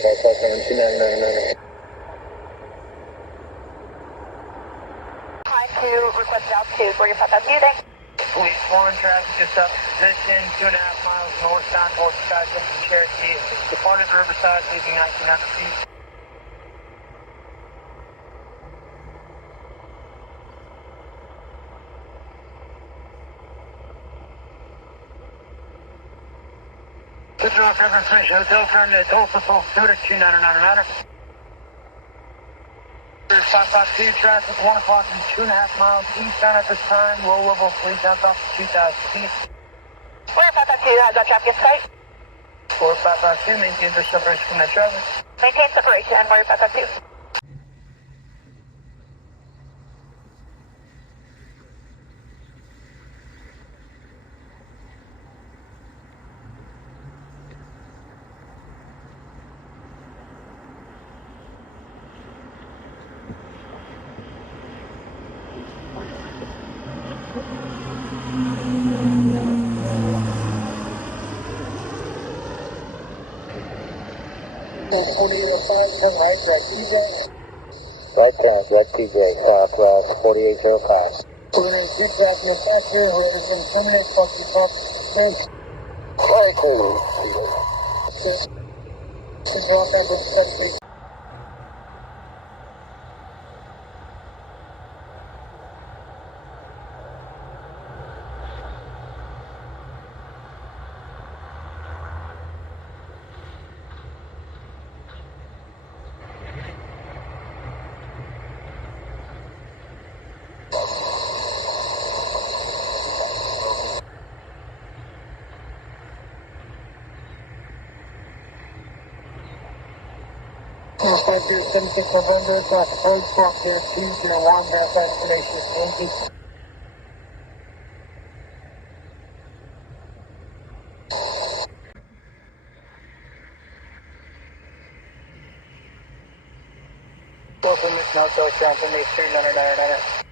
Hi to request altitude where you're supposed to view. Thanks. Police 1, traffic just up to position, 2.5 miles northbound towards Skyline Cherokee. Departed Riverside, leaving 1900 feet. Good Rock River Bridge Hotel, turn to Tulsa, Tulsa, 2999. 552 traffic, 1 o'clock and 2.5 miles eastbound at this time. Low level police out off 2,000 feet. Where you're supposed to has that traffic site. 4552, maintain the separation from that traffic. Maintain separation and where you're supposed to. Turn right, direct TJ. Right turn, direct TJ, southwest 4805. We're going to keep traffic in back here, where there's been permanent funky traffic space. Claypool. Good Rock River Bridge. Five zero 76 November, got the road stop there, 201, verify information, Yankee. Open this now, so it's down to make sure none of that.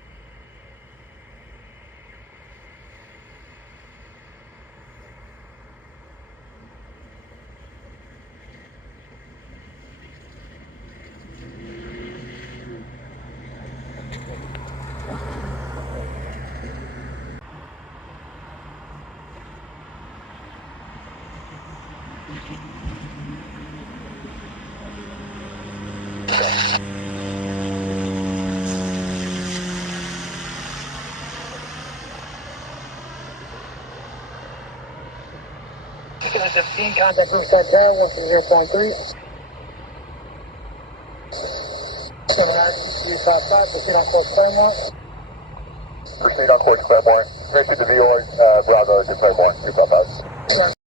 Because it's 15, contact Riverside Tower, 130.3. 79, proceed on course Claremont. Proceed on course Claremont. Issue the VOR, Bravo to Claremont, 255.